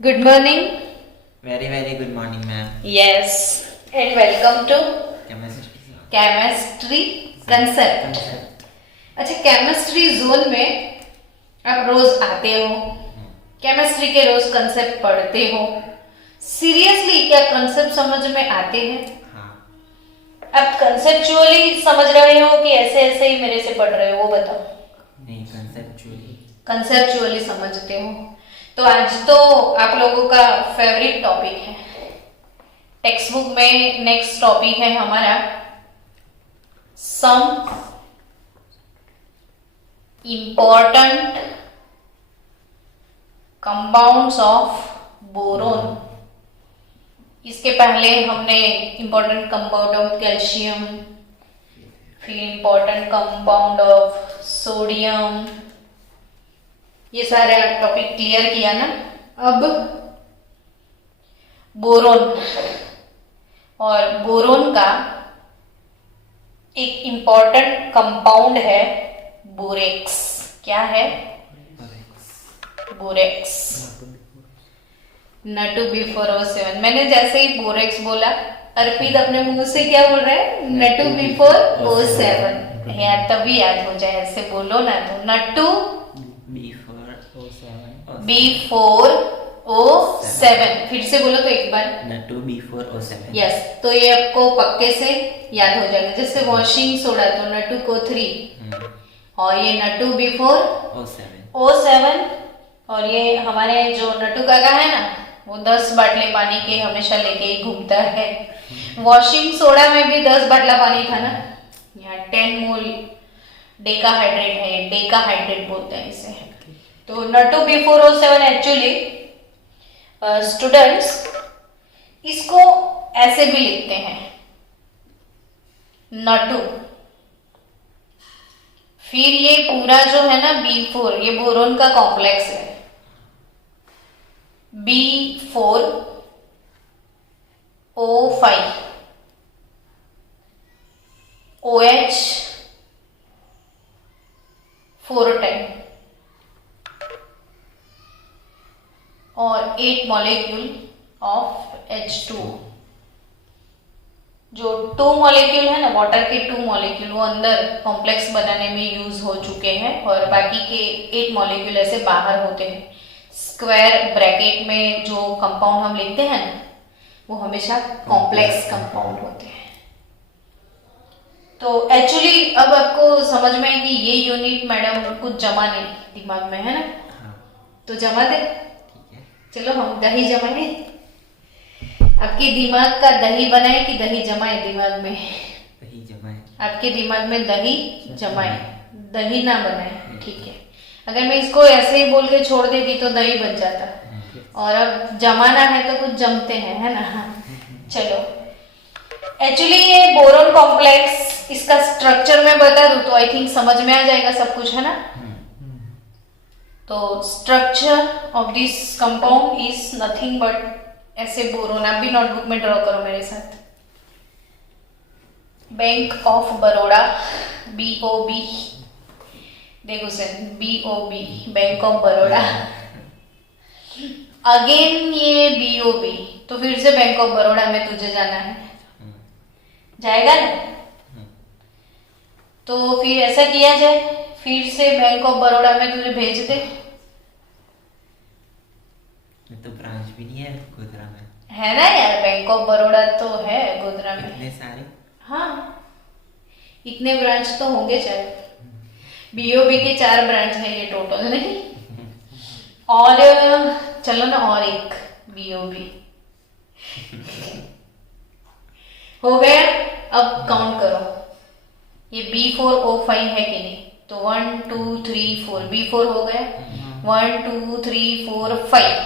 Good morning. Very good morning, ma'am. Yes, and welcome to Chemistry Concept. concept. अच्छा, chemistry zone में आप रोज आते हो, केमिस्ट्री के रोज कंसेप्ट पढ़ते हो। सीरियसली क्या कंसेप्ट समझ में आते हैं? हाँ, आप कंसेप्चुअली समझ रहे हो कि ऐसे ऐसे ही मेरे से पढ़ रहे हो, वो बताओ। नहीं कंसेप्चुअली। कंसेप्चुअली समझते हो। तो आज तो आप लोगों का फेवरेट टॉपिक है, टेक्स्ट बुक में नेक्स्ट टॉपिक है हमारा some important compounds of boron. इसके पहले हमने इम्पॉर्टेंट कंपाउंड ऑफ कैल्शियम, फिर इम्पॉर्टेंट कंपाउंड ऑफ सोडियम, ये सारे टॉपिक क्लियर किया ना। अब बोरोन, और बोरोन का एक इम्पॉर्टेंट कंपाउंड है बोरेक्स। क्या है? बोरेक्स। N2B4O7। मैंने जैसे ही बोरेक्स बोला, अर्पित अपने मुंह से क्या बोल रहे हैं? N2B4O7। यार तभी याद हो जाए, ऐसे बोलो ना। तो N2B4O7। फिर से बोलो तो एक बार। N2B4O7। यस, तो ये आपको पक्के से याद हो जाएगा। जैसे वॉशिंग सोडा तो N2CO3, और ये N2B4O7। और ये हमारे जो नट्टू काका है ना, वो 10 बाटले पानी के हमेशा लेके ही घूमता है। वॉशिंग सोडा में भी 10 बाटला पानी था ना। यहाँ 10 मोल डेकाहाइड्रेट है, डेकाहाइड्रेट बोलते हैं इसे। तो N2B4O7 एक्चुअली स्टूडेंट्स इसको ऐसे भी लिखते हैं, नटू। फिर ये पूरा जो है ना B4, ये बोरोन का कॉम्प्लेक्स है। B4O5 OH 4 टाइम और 8 मॉलिक्यूल ऑफ H2। जो 2 मॉलिक्यूल है ना, वाटर के 2 मॉलिक्यूल, वो अंदर कॉम्प्लेक्स बनाने में यूज हो चुके हैं, और बाकी के 8 मॉलिक्यूल ऐसे बाहर होते हैं। स्क्वायर ब्रैकेट में जो कंपाउंड हम लिखते हैं ना, वो हमेशा कॉम्प्लेक्स कंपाउंड होते हैं। तो एक्चुअली अब आपको समझ में है कि ये यूनिट मैडम कुछ जमा नहीं दिमाग में, है ना? हाँ, तो जमा दे। ठीक है। चलो हम दही जमाए। आपके दिमाग का दही बनाए कि दही जमाए दिमाग में? दही जमाए। आपके दिमाग में दही जमाए, दही ना बनाए, ठीक है। अगर मैं इसको ऐसे ही बोल के छोड़ देती तो दही बन जाता, और अब जमाना है तो कुछ जमते हैं, है ना? चलो, एक्चुअली ये बोरोन कॉम्प्लेक्स, इसका स्ट्रक्चर मैं बता दूं तो आई थिंक समझ में आ जाएगा सब कुछ, है ना? तो structure of this compound is nothing but ऐसे बोरोन। आप भी नोटबुक में ड्रॉ करो मेरे साथ। बैंक ऑफ बड़ौदा, BOB, देखो sir, BOB, bank of Baroda. Again ये BOB, तो फिर से बैंक ऑफ बड़ौदा में तुझे जाना है, जाएगा ना? तो फिर ऐसा किया जाए, फिर से बैंक ऑफ बड़ौदा में तुझे भेज दे। तो ब्रांच भी नहीं है गोधरा में, है ना यार, बैंक ऑफ बड़ौदा तो है गोधरा में। इतने सारे। हाँ, इतने ब्रांच तो होंगे शायद। BOB के 4 ब्रांच है ये टोटल, नहीं? और चलो ना, और एक BOB हो गया। अब काउंट करो, ये B4O5 है कि नहीं? तो 1 2 3 4, B4 हो गया। 1 2 3 4 5,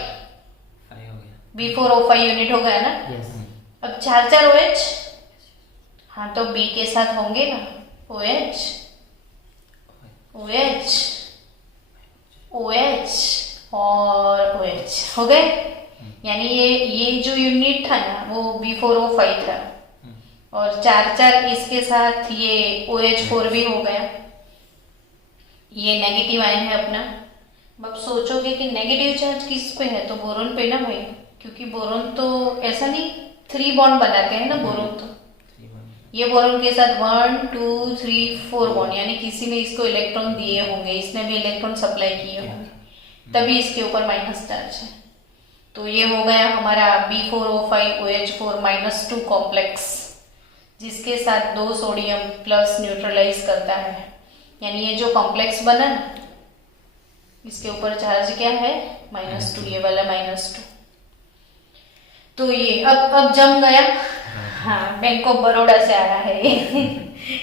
5 हो गया। B4O5 यूनिट हो गया ना? अब 4 OH, हाँ तो B के साथ होंगे ना, OH OH OH और OH हो गए। यानी ये जो यूनिट था ना, वो B4O5 था, और 4 इसके साथ ये OH4 भी हो गया। ये नेगेटिव आयन है अपना, अब सोचोगे कि नेगेटिव चार्ज किस पे है, तो बोरोन पे ना भाई, क्योंकि बोरोन तो ऐसा नहीं 3 बॉन्ड बनाते हैं ना बोरोन तो। ये बोरोन के साथ 1 2 3 4 बॉन्ड, यानी किसी ने इसको इलेक्ट्रॉन दिए होंगे, इसने भी इलेक्ट्रॉन सप्लाई किए होंगे, तभी इसके ऊपर माइनस चार्ज है। तो ये हो गया हमारा B4O5OH4 -2 कॉम्प्लेक्स, जिसके साथ 2 सोडियम प्लस न्यूट्रलाइज करता है। यानी ये जो कॉम्प्लेक्स बना ना, इसके ऊपर चार्ज क्या है -2, ये वाला -2। तो ये अब जम गया। हाँ, बैंक ऑफ बड़ौदा से आया है ये।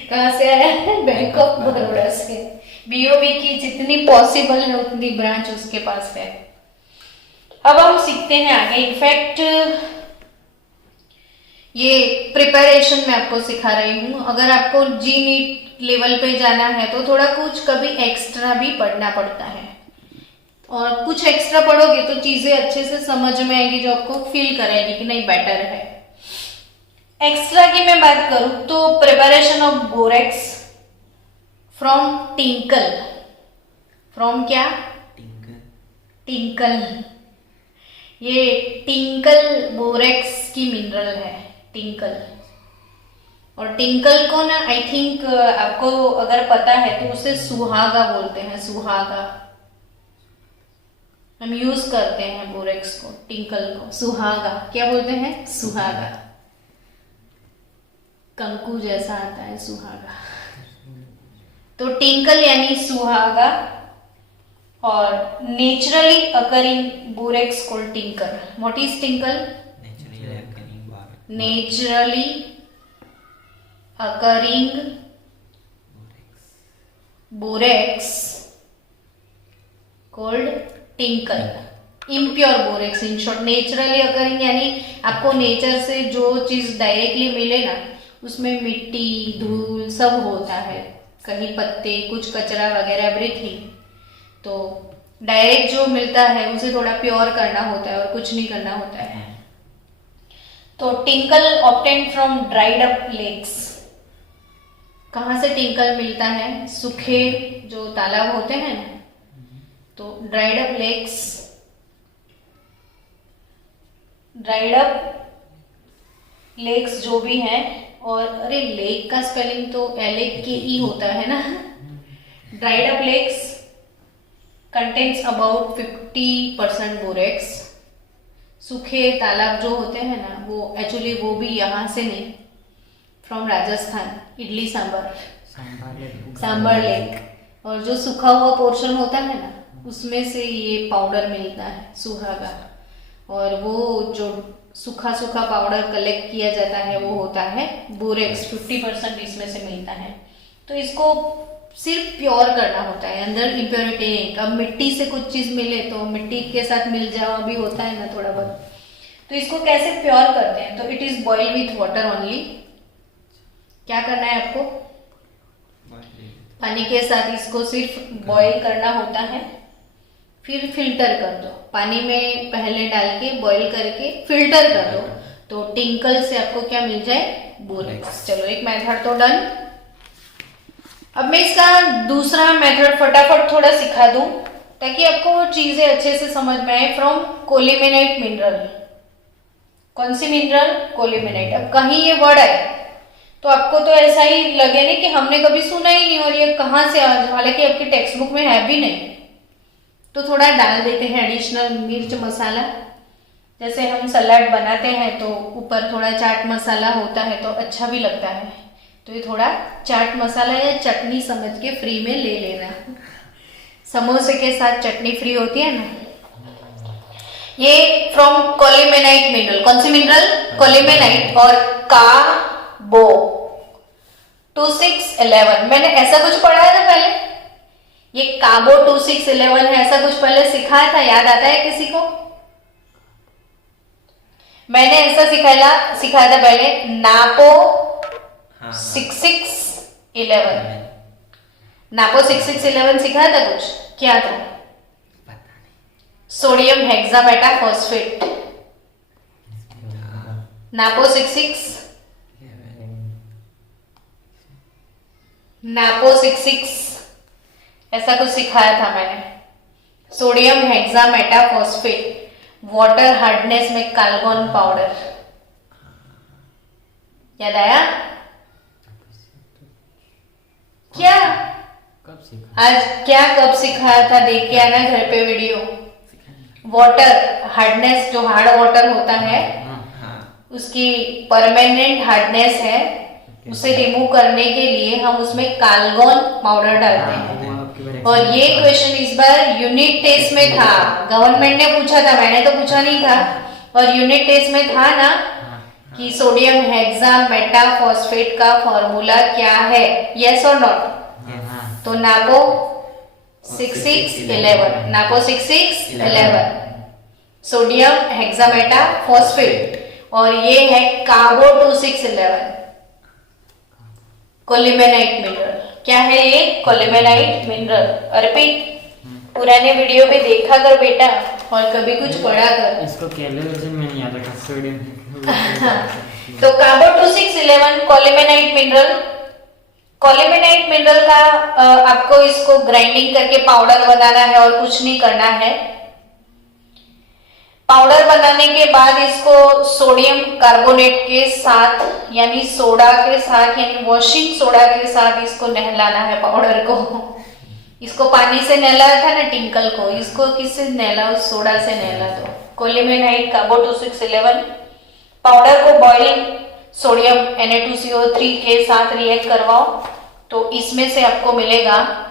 कहाँ से आया है? बैंक ऑफ बड़ौदा से। बीओबी की जितनी पॉसिबल है उतनी ब्रांच उसके पास है। अब हम सीखते हैं आगे। इनफैक्ट ये प्रिपरेशन मैं आपको सिखा रही हूँ। अगर आपको जी नीट लेवल पे जाना है तो थोड़ा कुछ कभी एक्स्ट्रा भी पढ़ना पड़ता है, और कुछ एक्स्ट्रा पढ़ोगे तो चीजें अच्छे से समझ में आएगी, जो आपको फील कराएगी कि नहीं बेटर है। एक्स्ट्रा की मैं बात करूं तो preparation of borax from tinkle. From क्या? टिंकल। ये टिंकल बोरेक्स की मिनरल है, टिंकल। और टिंकल को ना आई थिंक आपको अगर पता है तो उसे सुहागा बोलते हैं, सुहागा। हम यूज करते हैं बोरेक्स को, टिंकल को सुहागा। क्या बोलते हैं? सुहागा। कंकु जैसा आता है सुहागा। तो टिंकल यानी सुहागा, और naturally occurring borax called tinkle. What is tinkle? Naturally occurring borax called tinkle. Impure borax in short. Naturally occurring यानी आपको नेचर से जो चीज डायरेक्टली मिले ना, उसमें मिट्टी धूल सब होता है, कहीं पत्ते कुछ कचरा वगैरह एवरीथिंग। तो डायरेक्ट जो मिलता है उसे थोड़ा प्योर करना होता है और कुछ नहीं करना होता है। तो tincal obtained from dried up lakes. कहाँ से टिंकल मिलता है? सूखे जो तालाब होते हैं ना, तो dried up lakes, dried up lakes जो भी हैं। और अरे लेक का स्पेलिंग तो LAKE होता है ना। Dried up lakes contains about 50% borax. सूखे तालाब जो होते हैं ना, वो एक्चुअली वो भी यहाँ से नहीं, फ्रॉम राजस्थान, इडली सांबर लेक। और जो सूखा हुआ पोर्शन होता है ना, उसमें से ये पाउडर मिलता है सुहागा। और वो जो सूखा सूखा पाउडर कलेक्ट किया जाता है वो होता है बोरेक्स। 50% इसमें से मिलता है। तो इसको सिर्फ प्योर करना होता है, अंदर इम्प्योरिटी नहीं। अब मिट्टी से कुछ चीज मिले तो मिट्टी के साथ मिल जाओ भी होता है ना थोड़ा बहुत। तो इसको कैसे प्योर करते हैं? तो it is boil with water only. क्या करना है आपको? पानी के साथ इसको सिर्फ बॉईल करना होता है, फिर फिल्टर कर दो। पानी में पहले डाल के बॉईल करके फिल्टर कर दो, तो टिंकल से आपको क्या मिल जाए? बोरेक्स। चलो एक मेथड तो डन। अब मैं इसका दूसरा मेथड फटाफट थोड़ा सिखा दूं ताकि आपको वो चीजें अच्छे से समझ में आए। From colemanite mineral. कौन सी मिनरल? कोलिमेनाइट। अब कहीं ये वर्ड आए तो आपको तो ऐसा ही लगे नहीं कि हमने कभी सुना ही नहीं और ये कहाँ से, हालांकि आपकी टेक्स्ट बुक में है भी नहीं। तो थोड़ा डाल देते हैं एडिशनल मिर्च मसाला। जैसे हम सलाद बनाते हैं तो ऊपर थोड़ा चाट मसाला होता है तो अच्छा भी लगता है, तो ये थोड़ा चाट मसाला या चटनी समझ के फ्री में ले लेना। समोसे के साथ चटनी फ्री होती है ना। ये फ्रॉम कोलिमेनाइट मिनरल। कौन सी मिनरल? कोलिमेनाइट। और काबो 2611। मैंने ऐसा कुछ पढ़ा है ना पहले, ये काबो 2611 है, ऐसा कुछ पहले सिखाया था, याद आता है किसी को? मैंने ऐसा सिखाया था पहले, नापो 6611। नापो 6611 सिखाया था कुछ? क्या था? Sodium हेक्साबेटा phosphate. नापो 66 ऐसा कुछ सिखाया था मैंने। सोडियम हेक्सामेटाफॉस्फेट, वाटर हार्डनेस में काल्गोन पाउडर। याद आया क्या? कब सीखा? आज क्या कब सिखाया था? देख के आना घर पे वीडियो। वाटर हार्डनेस, जो हार्ड वाटर होता है हाँ उसकी परमानेंट हार्डनेस है, उसे रिमूव करने के लिए हम उसमें काल्गोन पाउडर डालते हैं। और ये क्वेश्चन इस बार यूनिट टेस्ट में था, गवर्नमेंट ने पूछा था, मैंने तो पूछा नहीं था। और यूनिट टेस्ट में था ना कि सोडियम हेक्सामेटाफॉस्फेट का फॉर्मूला क्या है, यस और नॉट? तो नापो 6611, नापो 6611 सोडियम हेक्सामेटाफॉस्फेट, और ये है कार्बो 2611 कोलिमेनाइट मिनरल। क्या है ये? कोलिमेनाइट मिनरल। अर्पित, पुराने वीडियो पे देखा कर बेटा, और कभी कुछ पढ़ा कर। इसको कैलोरीज में नहीं याद रखा, सोडियम। तो कार्बो 2611 कोलिमेनाइट मिनरल। कोलिमेनाइट मिनरल का आपको इसको ग्राइंडिंग करके पाउडर बनाना है और कुछ नहीं करना है। पाउडर बनाने के बाद इसको सोडियम कार्बोनेट के साथ, यानी सोडा के साथ, यानी वॉशिंग सोडा के साथ इसको नहलाना है पाउडर को। इसको पानी से नहलाया था ना टिंकल को, इसको किससे नहला? उस सोडा से नहला। तो कोलिमेनाइट कार्बो 2611 पाउडर को बॉइल सोडियम Na2CO3 के साथ रिएक्ट करवाओ, तो इसमें से आपको मिलेगा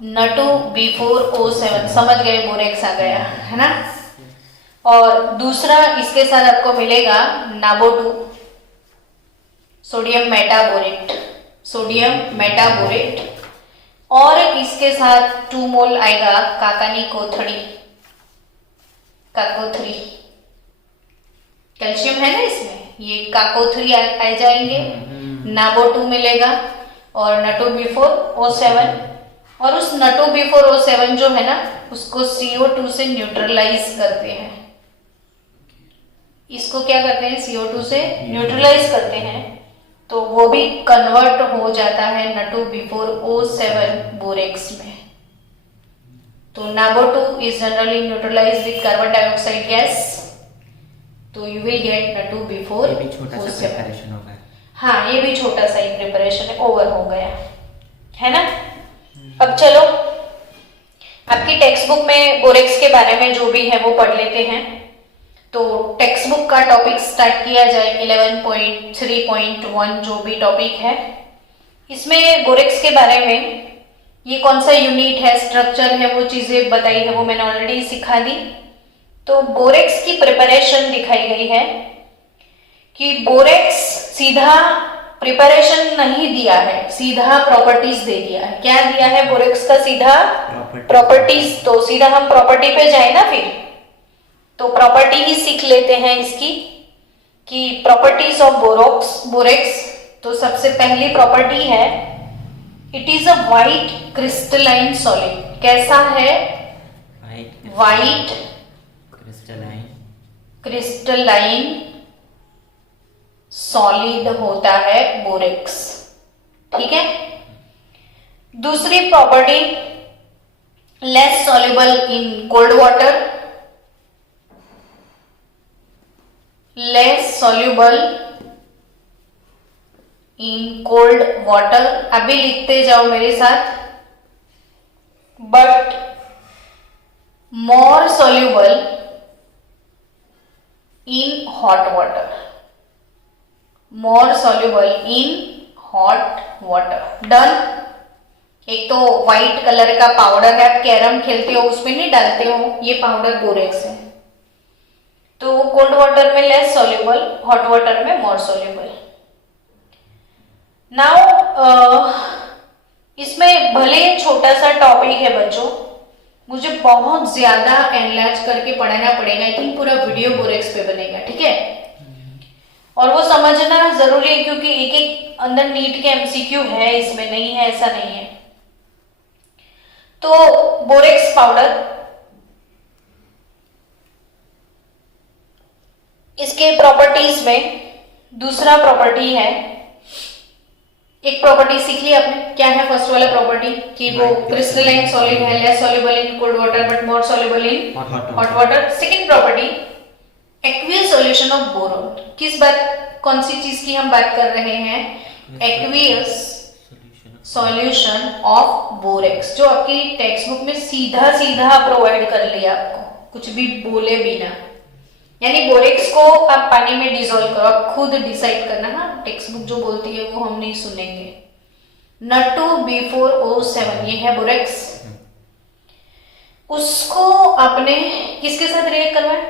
Na2B4O7। समझ गए? बोरेक्स आ गया है ना। और दूसरा इसके साथ आपको मिलेगा NaBO2 sodium metaborate, sodium metaborate. और इसके साथ 2 मोल आएगा काकानी कोथड़ी, काको3। कैल्शियम है ना इसमें, ये काको3 आ जाएंगे। NaBO2 मिलेगा और Na2B4O7। और उस Na2B4O7 जो है ना, उसको CO2 से न्यूट्रलाइज करते हैं। इसको क्या करते हैं? CO2 से न्यूट्रलाइज करते हैं, तो वो भी कन्वर्ट हो जाता है Na2B4O7 बोरेक्स में। तो NaBO2 is generally neutralized with carbon dioxide gas, तो you will get Na2B4O7। ये भी छोटा सा प्रिपरेशन होगा। हाँ, ये भी छोटा सा ही प्रिपरेशन है, ओवर हो गया है ना। अब चलो आपकी टेक्स्ट बुक में बोरेक्स के बारे में जो भी है वो पढ़ लेते हैं। तो टेक्स्ट बुक का टॉपिक स्टार्ट किया जाए। 11.3.1 जो भी टॉपिक है, इसमें बोरेक्स के बारे में ये कौन सा यूनिट है, स्ट्रक्चर है, वो चीजें बताई है, वो मैंने ऑलरेडी सिखा दी। तो बोरेक्स की प्रिपरेशन दिखाई गई है कि बोरेक्स सीधा प्रिपरेशन नहीं दिया है, सीधा प्रॉपर्टीज दे दिया है। क्या दिया है बोरेक्स का? सीधा प्रॉपर्टीज। तो सीधा हम प्रॉपर्टी पे जाए ना, फिर तो प्रॉपर्टी ही सीख लेते हैं इसकी कि प्रॉपर्टीज ऑफ बोरेक्स। तो सबसे पहली प्रॉपर्टी है, it is a white crystalline solid. कैसा है? वाइट क्रिस्टलाइन सॉलिड होता है बोरेक्स। ठीक है। दूसरी property, less soluble in cold water, less soluble in cold water. अभी लिखते जाओ मेरे साथ। But more soluble in hot water, more soluble in hot water. Done. एक तो व्हाइट कलर का पाउडर है, आप कैरम खेलते हो उसमें नहीं डालते हो, ये पाउडर बोरेक्स है। तो कोल्ड वाटर में लेस सॉल्युबल, हॉट वाटर में मोर सॉल्युबल। नाउ इसमें भले छोटा सा टॉपिक है बच्चों, मुझे बहुत ज्यादा एनलार्ज करके पढ़ाना पड़ेगा। आई थिंक पूरा वीडियो बोरेक्स पे बनेगा। ठीक है। और वो समझना जरूरी है, क्योंकि एक एक अंदर नीट के एमसीक्यू है, इसमें नहीं है ऐसा नहीं है। तो बोरेक्स पाउडर, इसके प्रॉपर्टीज में दूसरा प्रॉपर्टी है एक प्रॉपर्टी सीख ली आपने, क्या है फर्स्ट वाला प्रॉपर्टी कि वो क्रिस्टलाइन सॉलिड है, less soluble in cold water but more soluble in hot water. Second property aqueous solution of boron. किस बात, कौन सी चीज की हम बात कर रहे हैं? एक्वियस सॉल्यूशन ऑफ बोरेक्स, जो आपकी टेक्स्ट बुक में सीधा सीधा प्रोवाइड कर लिया आपको, कुछ भी बोले बिना। यानी बोरेक्स को आप पानी में डिसॉल्व करो, आप खुद डिसाइड करना। हाँ, टेक्स्ट बुक जो बोलती है वो हम नहीं सुनेंगे। N2B4O7 ये है बोरेक्स, उसको आपने किसके साथ रिएक्ट करवाया?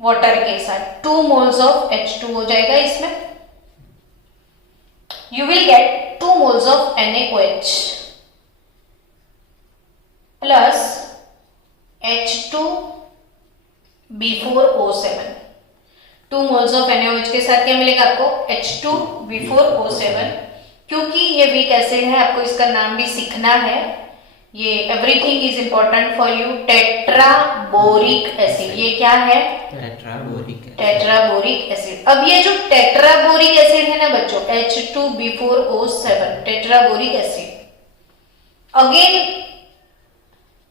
वाटर के साथ। 2 moles ऑफ H2 हो जाएगा इसमें। You will get 2 moles of NaOH plus H2B4O7। 2 moles of NaOH के साथ क्या मिलेगा आपको? H2B4O7। क्योंकि ये वीक एसिड है, आपको इसका नाम भी सीखना है। ये everything is important for you. Tetraboric acid, ये क्या है? Tetraboric acid. अब ये जो टेट्राबोरिक एसिड है ना बच्चों, H2B4O7 tetraboric acid, again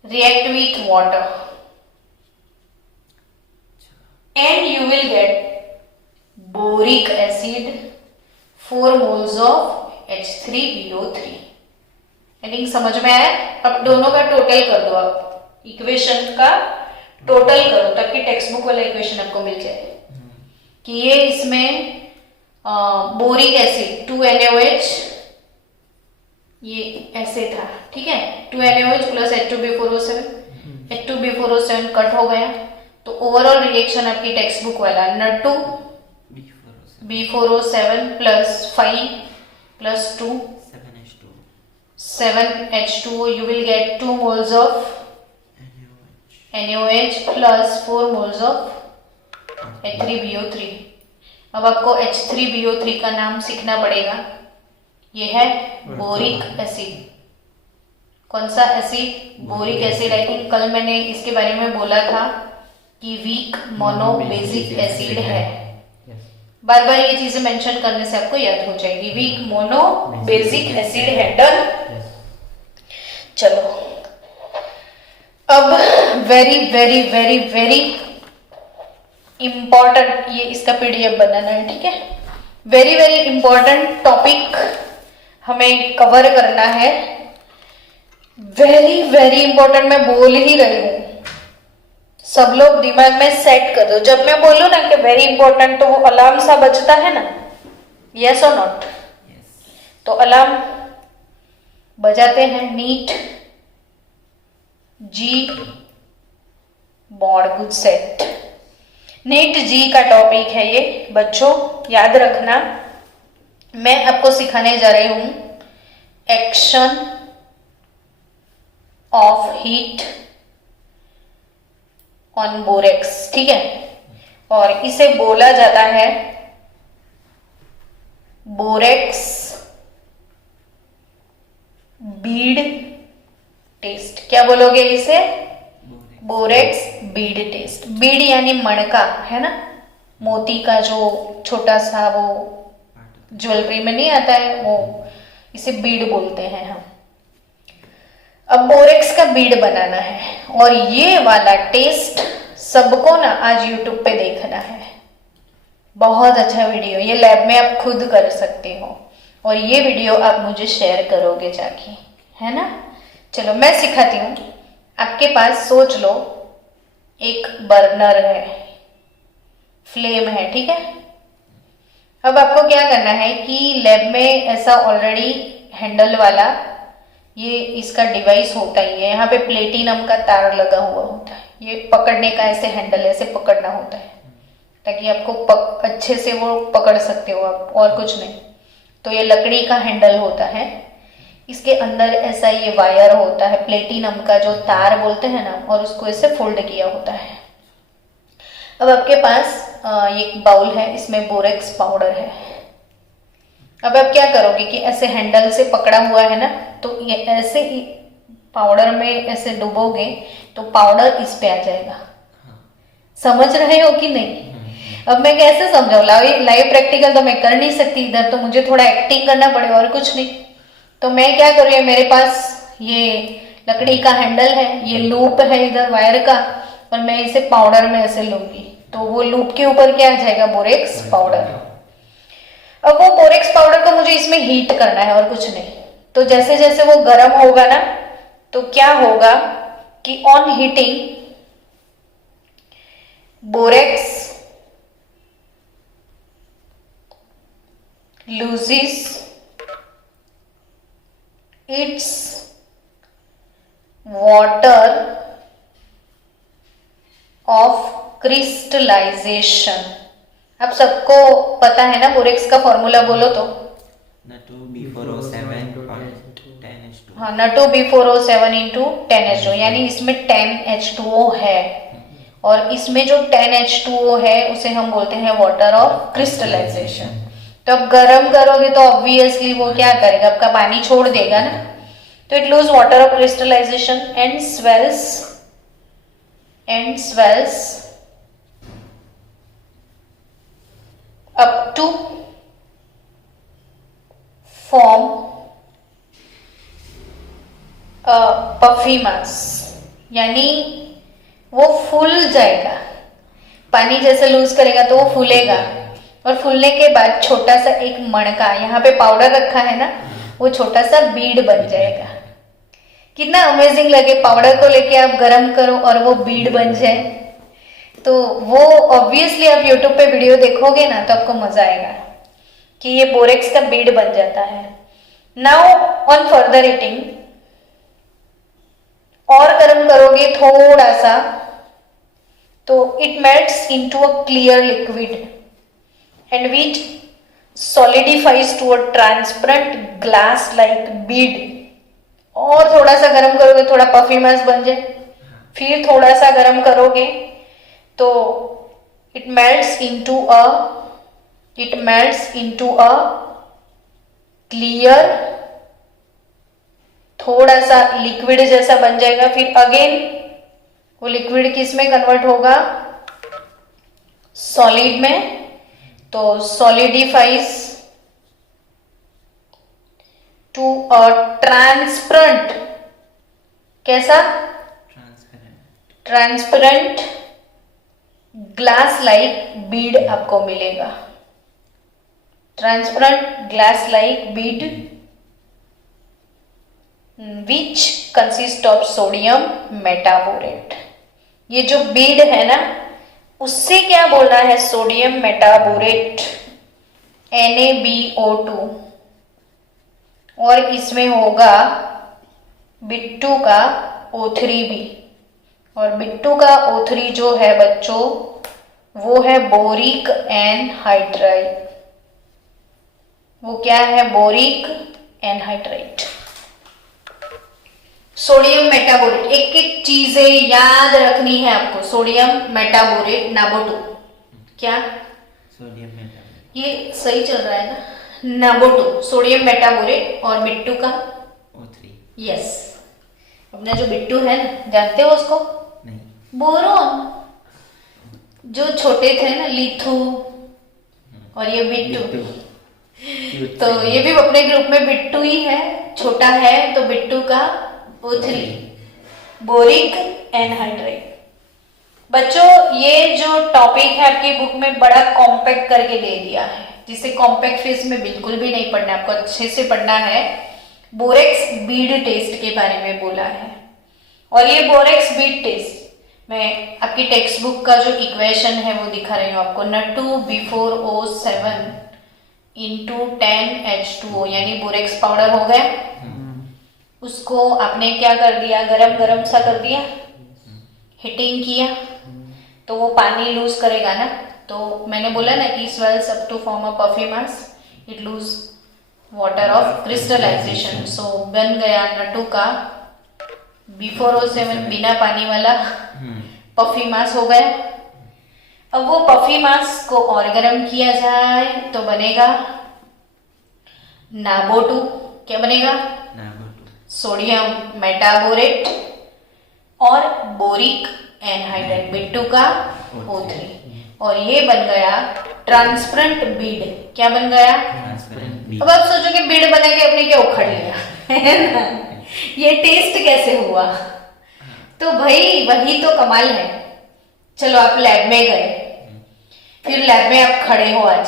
react with water and you will get boric acid 4 moles of H3BO3। Heading समझ में आया? अब दोनों का टोटल कर दो, आप इक्वेशन का टोटल करो ताकि टेक्स्ट बुक वाला इक्वेशन आपको मिल जाए कि ये इसमें बोरिक एसिड 2NaOH ये ऐसे था, ठीक है। 2NaOH plus H2B4O7, H2B4O7 cut हो गया तो ओवरऑल रिएक्शन आपकी टेक्स्ट बुक वाला N2B4O7 plus 5 plus 2 7H2O, you will get 2 moles of NaOH plus 4 moles of H3BO3। अब आपको H3BO3 का नाम सीखना पड़ेगा। ये है बोरिक एसिड। कौन सा acid? Boric acid. I think कल मैंने इसके बारे में बोला था कि वीक मोनोबेसिक एसिड है। बार बार ये चीजें मेंशन करने से आपको याद हो जाएगी। वीक मोनोबेसिक एसिड है। डन। चलो अब very very very very important, ये इसका पीडीएफ बनाना है, ठीक है। वेरी वेरी इंपॉर्टेंट टॉपिक हमें कवर करना है। वेरी वेरी इंपॉर्टेंट, मैं बोल ही रही हूं, सब लोग दिमाग में सेट कर दो। जब मैं बोलूं ना कि वेरी इंपॉर्टेंट तो वो अलार्म सा बजता है ना, यस और नॉट? तो अलार्म बजाते हैं। नीट जी बॉन्ड, गुड सेट। नीट जी का टॉपिक है ये बच्चों, याद रखना। मैं आपको सिखाने जा रही हूं action of heat on borax, ठीक है। और इसे बोला जाता है बोरेक्स बीड टेस्ट। क्या बोलोगे इसे? Borax bead test. बीड यानी मणका है ना, मोती का जो छोटा सा वो ज्वेलरी में नहीं आता है, वो इसे बीड बोलते हैं हम। अब बोरेक्स का बीड बनाना है और ये वाला टेस्ट सबको ना आज यूट्यूब पे देखना है। बहुत अच्छा वीडियो, ये लैब में आप खुद कर सकते हो और ये वीडियो आप मुझे शेयर करोगे जाके, है ना। चलो मैं सिखाती हूँ। आपके पास सोच लो एक बर्नर है, फ्लेम है, ठीक है। अब आपको क्या करना है कि लैब में ऐसा ऑलरेडी हैंडल वाला ये इसका डिवाइस होता ही है। यहाँ पे प्लेटिनम का तार लगा हुआ होता है। ये पकड़ने का ऐसे हैंडल ऐसे पकड़ना होता है ताकि आपको अच्छे से वो पकड़ सकते हो आप, और कुछ नहीं। तो ये लकड़ी का हैंडल होता है, इसके अंदर ऐसा ये वायर होता है प्लेटिनम का जो तार बोलते हैं ना, और उसको ऐसे फोल्ड किया होता है। अब आपके पास एक बाउल है, इसमें बोरेक्स पाउडर है। अब आप क्या करोगे कि ऐसे हैंडल से पकड़ा हुआ है ना, तो ये ऐसे ही पाउडर में ऐसे डुबोगे तो पाउडर इस पे आ जाएगा। समझ रहे हो कि नहीं? अब मैं कैसे समझाऊं, लाइव प्रैक्टिकल तो मैं कर नहीं सकती, इधर तो मुझे थोड़ा एक्टिंग करना पड़ेगा और कुछ नहीं। तो मैं क्या करूँ, मेरे पास ये लकड़ी का हैंडल है, ये लूप है इधर वायर का, और मैं इसे पाउडर में ऐसे लूंगी तो वो लूप के ऊपर क्या आ जाएगा, बोरेक्स पाउडर। अब वो बोरेक्स पाउडर को मुझे इसमें हीट करना है और कुछ नहीं। तो जैसे जैसे वो गर्म होगा ना, तो क्या होगा कि on heating borax loses its water of crystallization। अब सबको पता है ना बोरेक्स का फॉर्मूला, बोलो तो। Na2B4O7.10H2। हाँ, Na2B4O7 इंटू 10H2, यानी इसमें 10H2O है, और इसमें जो 10H2O है उसे हम बोलते हैं वाटर ऑफ क्रिस्टलाइजेशन। तो अब गर्म करोगे तो ऑब्वियसली वो क्या करेगा, आपका पानी छोड़ देगा ना, तो it lose water of crystallisation and swells up to form a puffy mass, यानी वो फूल जाएगा। पानी जैसे लूज करेगा तो वो फूलेगा, और फूलने के बाद छोटा सा एक मणका, यहाँ पे पाउडर रखा है ना, वो छोटा सा बीड बन जाएगा। कितना अमेजिंग लगे, पाउडर को लेके आप गरम करो और वो बीड बन जाए। तो वो ऑब्वियसली आप यूट्यूब पे वीडियो देखोगे ना तो आपको मजा आएगा कि ये बोरेक्स का बीड बन जाता है। नाउ ऑन फर्दर हीटिंग, और गर्म करोगे थोड़ा सा तो it melts into a clear liquid and which solidifies to a transparent glass like bead। और थोड़ा सा गर्म करोगे, थोड़ा पफी मास बन जाए, फिर थोड़ा सा गर्म करोगे तो it melts into a clear, थोड़ा सा लिक्विड जैसा बन जाएगा। फिर अगेन वो लिक्विड किस में कन्वर्ट होगा, सॉलिड में। तो सॉलिडिफाइज टू अ ट्रांसपेरेंट, कैसा, ट्रांसपेरेंट ग्लास लाइक बीड आपको मिलेगा। Transparent glass like Beed which consist of sodium metaborate. ये जो बीड है ना, उससे क्या बोलना है, सोडियम मेटाबोरेट NaBO2, और इसमें होगा बिट्टू का O3भी, और बिट्टू का O3 जो है बच्चों वो है बोरिक एनहाइड्राइड। वो क्या है, बोरिक एनहाइड्राइड। सोडियम मेटाबोरेट, एक एक चीजें याद रखनी है आपको। सोडियम मेटाबोरेट नाबो2, क्या सोडियम मेटाबोरेट, ये सही चल रहा है ना, नाबो2 सोडियम मेटाबोरेट, और बिट्टू का O3। यस। अपना जो बिट्टू है ना, जानते हो उसको, नहीं। बोरोन, जो छोटे थे ना, लिथु और ये बिट्टू। तो ये भी अपने ग्रुप में बिट्टू ही है, छोटा है तो बिट्टू का O3, बोरिक एनहाइड्राइड। बच्चों ये जो टॉपिक है आपकी बुक में बड़ा कॉम्पैक्ट करके दे दिया है, जिसे कॉम्पैक्ट फेज में बिल्कुल भी नहीं पढ़ना, आपको अच्छे से पढ़ना है। बोरेक्स बीड टेस्ट के बारे में बोला है, और ये बोरेक्स बीड टेस्ट मैं आपकी टेक्स्ट बुक का जो इक्वेशन है वो दिखा रही हूँ आपको। Na2B4O7 इंटू 10H2O, यानी बोरेक्स पाउडर हो गया। उसको आपने क्या कर दिया, गरम गरम सा कर दिया, हीटिंग किया, तो वो पानी लूज करेगा ना। तो मैंने बोला ना कि swells up to form a puffy mass, it lose water of crystallization। सो बन गया Na2 का B4O7 बिना पानी वाला पफी मास हो गया। अब वो पफी मास को और गर्म किया जाए तो बनेगा नाबो2। क्या बनेगा, सोडियम मेटाबोरेट और बोरिक एनहाइड्राइड, बिट्टू का O3। और ये बन गया ट्रांसपेरेंट बीड। क्या बन गया? ट्रांसपेरेंट अब आप सोचोगे बीड बना के अपने क्या उखड़ लिया है ना, ये टेस्ट कैसे हुआ? तो भाई वही तो कमाल है। चलो आप लैब में गए, फिर लैब में आप खड़े हो आज,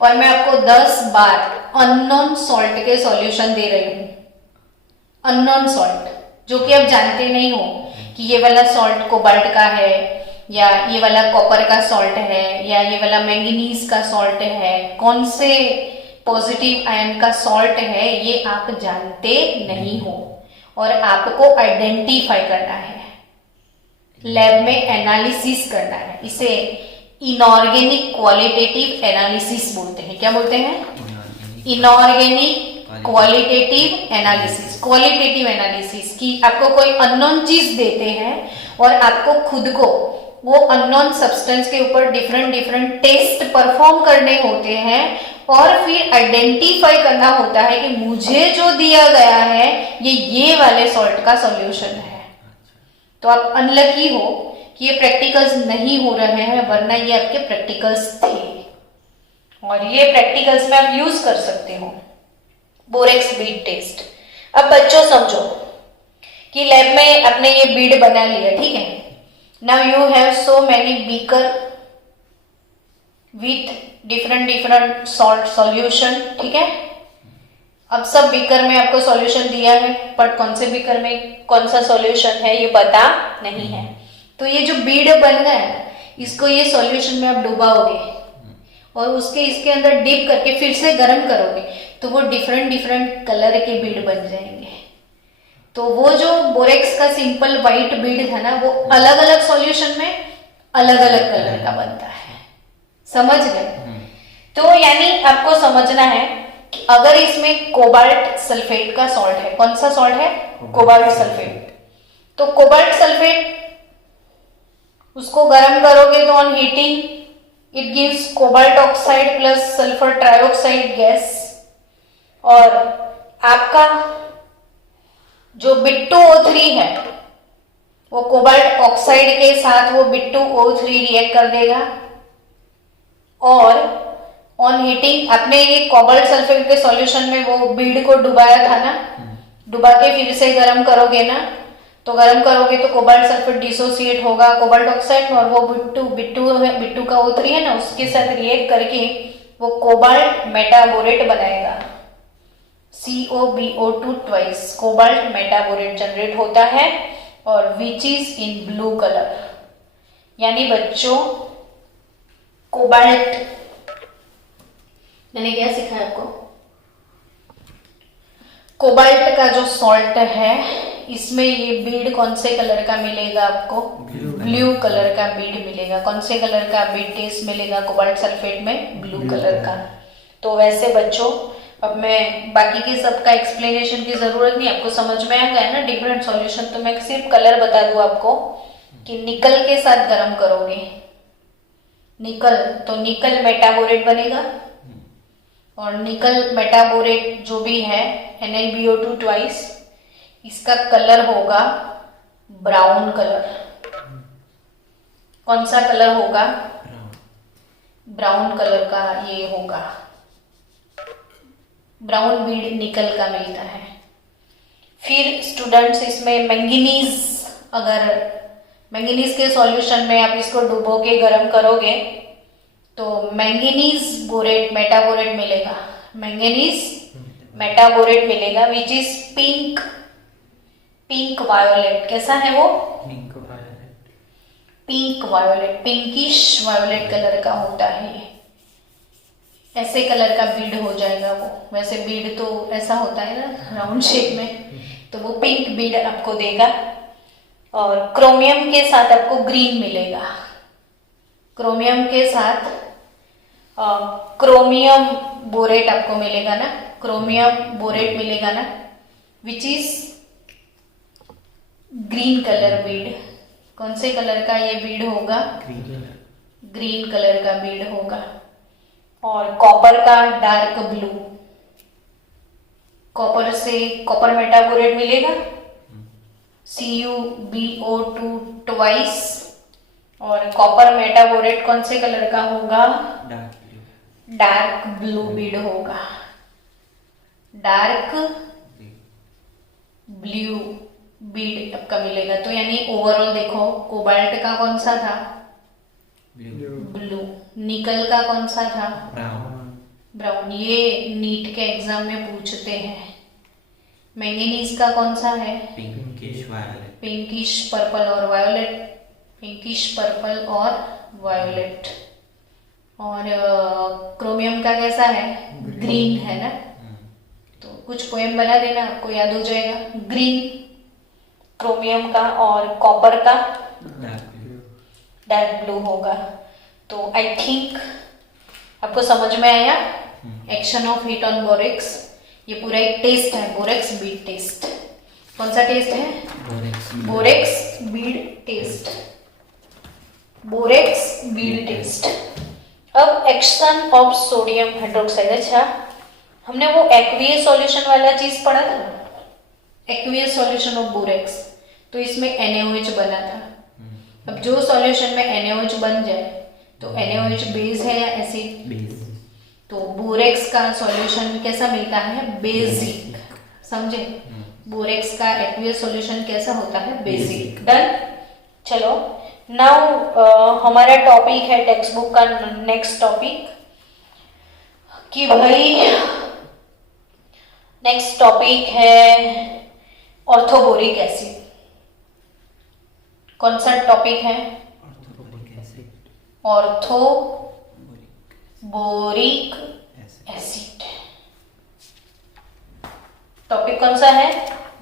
और मैं आपको 10 बार अननोन सॉल्ट के सॉल्यूशन दे रही हूँ। अननोन सॉल्ट जो कि आप जानते नहीं हो कि ये वाला सॉल्ट कोबाल्ट का है, या ये वाला कॉपर का सॉल्ट है, या ये वाला मैंगनीज का सॉल्ट है, कौन से पॉजिटिव आयन का सॉल्ट है, ये आप जानते नहीं हो और आपको आइडेंटिफाई करना है, लैब में एनालिसिस करना है। इसे इनऑर्गेनिक क्वालिटेटिव एनालिसिस बोलते हैं। क्या बोलते हैं? Inorganic qualitative analysis. Qualitative analysis की आपको कोई अननोन चीज देते हैं और आपको खुद को वो अननोन सब्सटेंस के ऊपर डिफरेंट टेस्ट परफॉर्म करने होते हैं और फिर आइडेंटिफाई करना होता है कि मुझे जो दिया गया है ये वाले सॉल्ट का सॉल्यूशन है। तो आप अनलकी हो कि ये प्रैक्टिकल्स नहीं हो रहे हैं, वरना ये आपके प्रैक्टिकल्स थे और ये प्रैक्टिकल्स में आप यूज कर सकते हो। Borax bead test. अब बच्चों समझो कि लैब में आपने ये बीड बना लिया, ठीक है। Now you have so many beaker with different salt solution, ठीक है। अब सब बीकर में आपको सॉल्यूशन दिया है, पर कौन से बीकर में कौन सा सॉल्यूशन है ये पता नहीं है। तो ये जो बीड बन गया है, इसको ये सॉल्यूशन में आप डुबाओगे और उसके इसके अंदर डिप करके फिर से गर्म करोगे तो वो डिफरेंट कलर के बीड बन जाएंगे। तो वो जो बोरेक्स का सिंपल व्हाइट बीड था ना, वो अलग अलग सॉल्यूशन में अलग अलग कलर का बनता है। समझ गए? तो यानी आपको समझना है कि अगर इसमें कोबाल्ट सल्फेट का सॉल्ट है, कौन सा सॉल्ट है? Cobalt sulphate. तो कोबाल्ट सल्फेट उसको गर्म करोगे तो on heating it gives cobalt oxide plus sulphur trioxide gas, और आपका जो Bit2O3 है वो कोबाल्ट ऑक्साइड के साथ वो Bit2O3 रिएक्ट कर देगा, और ऑन हीटिंग आपने ये कोबाल्ट सल्फेट के सॉल्यूशन में वो बीड को डुबाया था ना, डुबा के फिर से गर्म करोगे ना, तो गर्म करोगे तो कोबाल्ट सल्फेट डिसोसिएट होगा कोबाल्ट ऑक्साइड में, और वो बिट्टू का O3 है ना, उसके साथ रिएक्ट करके वो कोबाल्ट मेटाबोरेट बनाएगा। COBO2 twice cobalt metaborate generate होता है, और which is in blue colour. यानी बच्चों कोबाल्ट, मैंने क्या सिखाया आपको? कोबाल्ट का जो सॉल्ट है इसमें ये बीड कौन से कलर का मिलेगा आपको? ब्लू कलर का बीड मिलेगा। कौन से कलर का बीड टेस्ट मिलेगा कोबाल्ट सल्फेट में? ब्लू कलर का। तो वैसे बच्चों अब मैं बाकी के सबका एक्सप्लेनेशन की जरूरत नहीं, आपको समझ में आ गया ना डिफरेंट सॉल्यूशन। तो मैं सिर्फ कलर बता दूं आपको कि निकल के साथ गर्म करोगे निकल, तो निकल मेटाबोरेट बनेगा, और निकल मेटाबोरेट जो भी है NaBO2 ट्वाइस, इसका कलर होगा ब्राउन कलर। कौन सा कलर होगा? ब्राउन कलर का ये होगा। ब्राउन बीड निकल का मिलता है। फिर स्टूडेंट्स इसमें मैंगनीज, अगर मैंगनीज के सॉल्यूशन में आप इसको डुबो के गर्म करोगे तो मैंगनीज बोरेट मेटाबोरेट मिलेगा। मैंगनीज मेटाबोरेट मिलेगा विच इज पिंक वायोलेट। कैसा है वो? Pink violet, pinkish violet colour का होता है। ऐसे कलर का बीड हो जाएगा वो। वैसे बीड तो ऐसा होता है ना राउंड शेप में, तो वो पिंक बीड आपको देगा, और क्रोमियम के साथ आपको ग्रीन मिलेगा। क्रोमियम के साथ क्रोमियम बोरेट आपको मिलेगा ना, क्रोमियम बोरेट मिलेगा ना, which is green colour Beed. कौन से कलर का ये बीड होगा? ग्रीन कलर का बीड होगा। और कॉपर का डार्क ब्लू, कॉपर से कॉपर मेटाबोरेट मिलेगा CuBO2 ट्वाइस, और कॉपर मेटाबोरेट कौन से कलर का होगा? Dark blue, dark blue Beed होगा, डार्क ब्लू बीड आपका मिलेगा। तो यानी ओवरऑल देखो, कोबाल्ट का कौन सा था? Blue, blue. निकल का कौन सा था? Brown, brown. ये नीट के एग्जाम में पूछते हैं। मैंगनीज का कौन सा है? पिंकिश वायलेट, पिंकिश पर्पल और वायोलेट, पिंकिश पर्पल और वायोलेट। और क्रोमियम का कैसा है? ग्रीन है ना। तो कुछ पोएम बना देना, आपको याद हो जाएगा। ग्रीन क्रोमियम का, और कॉपर का डार्क ब्लू, डार्क ब्लू होगा। तो आई थिंक आपको समझ में आया action of heat on borax. ये पूरा एक टेस्ट है, बोरेक्स बीड टेस्ट। कौन सा टेस्ट है? Borax, borax bead test, borax bead test. अब एक्शन ऑफ सोडियम हाइड्रोक्साइड। अच्छा, हमने वो एक्वियस सॉल्यूशन वाला चीज पढ़ा था, एक्वियस सॉल्यूशन ऑफ बोरेक्स। तो इसमें NaOH बना था। अब जो सॉल्यूशन में NaOH बन जाए तो NaOH बेस है या एसिड? बेस, तो बोरेक्स का सॉल्यूशन कैसा मिलता है? बेसिक। समझे? बोरेक्स का एक्वियस सॉल्यूशन कैसा होता है? बेसिक। डन। चलो नाउ हमारा टॉपिक है टेक्स्ट बुक का नेक्स्ट टॉपिक कि भाई नेक्स्ट टॉपिक है ऑर्थोबोरिक एसिड। कौन सा टॉपिक है? Orthoboric acid, orthoboric acid. Topic कौन सा है?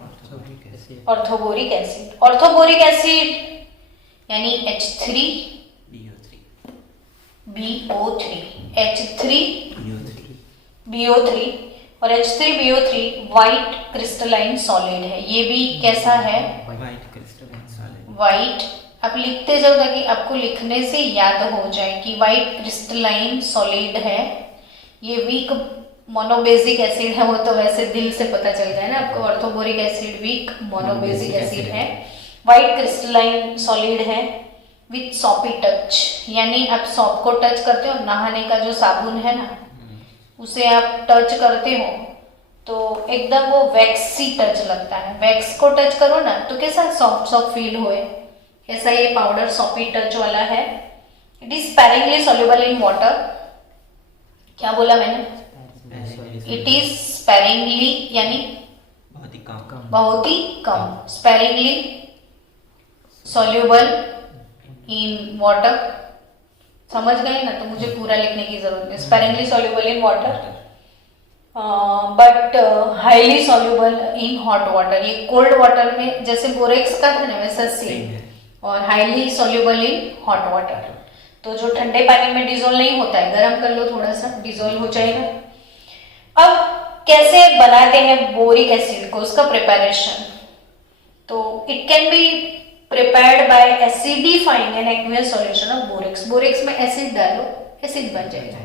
Orthoboric acid, orthoboric acid. Orthoboric acid यानी H3 BO3, H3 BO3 और H3BO3 वाइट क्रिस्टलाइन सॉलिड है। ये भी कैसा है? White crystalline solid. वाइट। आप लिखते जाओ ताकि आपको लिखने से याद हो जाए कि वाइट क्रिस्टलाइन सॉलिड है। ये वीक मोनोबेसिक एसिड है, वो तो वैसे दिल से पता चल गया ना आपको। Orthoboric acid weak monobasic acid है, वाइट क्रिस्टलाइन सॉलिड है विथ सॉपी टच। यानी आप सॉप को टच करते हो, नहाने का जो साबुन है ना उसे आप टच करते हो तो एकदम वो वैक्सी टच लगता है। वैक्स को टच करो ना तो कैसा सॉफ्ट सॉफ्ट फील होए, ऐसा ये पाउडर सॉपी टच वाला है। It is sparingly soluble in water. क्या बोला मैंने? इट इज स्पैरिंगली यानी बहुत ही कम, स्पैरिंगली सॉल्युबल इन वाटर। समझ गए ना? तो मुझे पूरा लिखने की जरूरत नहीं। Sparingly soluble in water but highly soluble in hot water. ये कोल्ड वाटर में जैसे बोरेक्स का था ना वैसा सेम, और highly soluble in hot water. तो जो ठंडे पानी में डिजोल्व नहीं होता है, गर्म कर लो थोड़ा सा, डिजोल्व हो जाएगा। अब कैसे बनाते हैं बोरिक एसिड को, उसका प्रिपरेशन? तो it can be prepared by acidifying an aqueous solution of borax. Borax में एसिड डालो, एसिड बन जाएगा।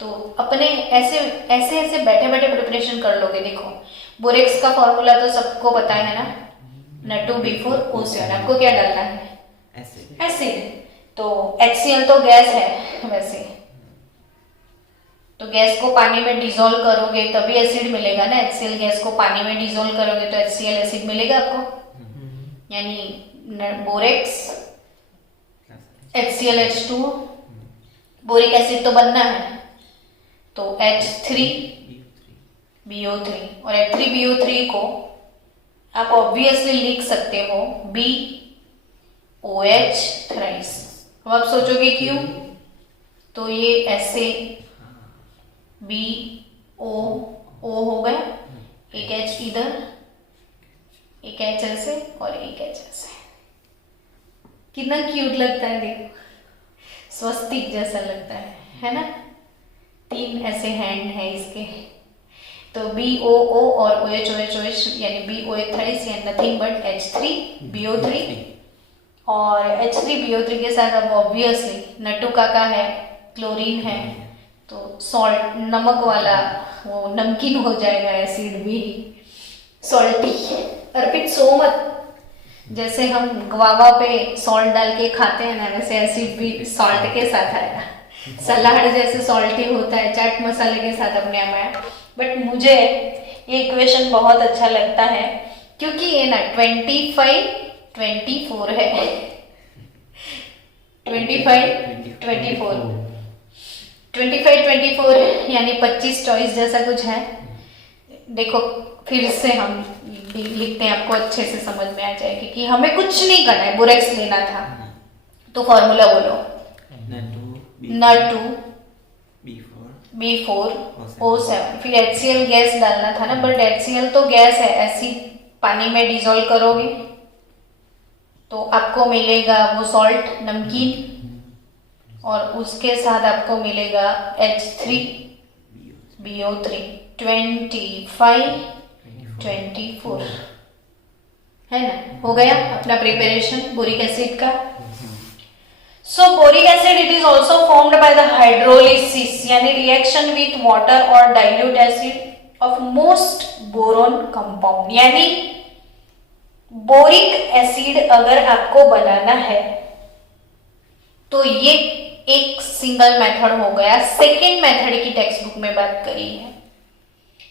तो अपने ऐसे ऐसे ऐसे बैठे बैठे प्रिपरेशन कर लोगे। देखो बोरेक्स का फॉर्मूला तो सबको पता है ना, N2B4O7। आपको क्या डालना है? एसिड। तो HCl तो गैस है वैसे, तो गैस को पानी में डिसॉल्व करोगे तभी एसिड मिलेगा ना। HCl गैस को पानी में डिसॉल्व करोगे तो HCl एसिड मिलेगा आपको। यानी बोरेक्स HClH2 बोरिक एसिड तो बनना है, तो H3BO3 और H3BO3 को आप ऑब्वियसली लिख सकते हो BOH थ्राइस। अब आप सोचोगे क्यों? तो ये ऐसे BO हो गया, एक H इधर, एक H ऐसे और एक H ऐसे। कितना क्यूट लगता है, देखो स्वस्तिक जैसा लगता है ना। 3 ऐसे हैंड है इसके। तो BOO और OH यानी BOH थ्राइस या नथिंग बट H3BO3। और H3BO3 के साथ अब ऑब्वियसली N2 का है, क्लोरीन है, तो सॉल्ट नमक वाला वो नमकीन हो जाएगा, एसिड भी सॉल्टी। अर्पित सो मत, जैसे हम गवावा पे सॉल्ट डाल के खाते हैं ना, वैसे एसिड भी सॉल्ट के साथ आया। सलाद जैसे सॉल्टी होता है, चाट मसाले के साथ अपने आप आया। बट मुझे ये इक्वेशन बहुत अच्छा लगता है, क्योंकि ये ना 25 24 है। 25 24 यानी 25 चॉइस जैसा कुछ है। देखो फिर से हम लिखते हैं, आपको अच्छे से समझ में आ जाएगी कि हमें कुछ नहीं करना है, बोरेक्स लेना था। तो फॉर्मूला बोलो, N2 B4 O7, फिर HCl गैस डालना था ना, बट HCl तो गैस है, एसिड पानी में डिजोल्व करोगे तो आपको मिलेगा वो सॉल्ट, नमकीन, और उसके साथ आपको मिलेगा H3BO3 25 24, है ना। हो गया अपना प्रिपरेशन बोरिक एसिड का। So boric acid it is also formed by the hydrolysis यानी reaction with water or dilute acid of most boron compound। यानी बोरिक एसिड अगर आपको बनाना है तो ये एक सिंगल मेथड हो गया। सेकेंड मेथड की टेक्स्ट बुक में बात करी है।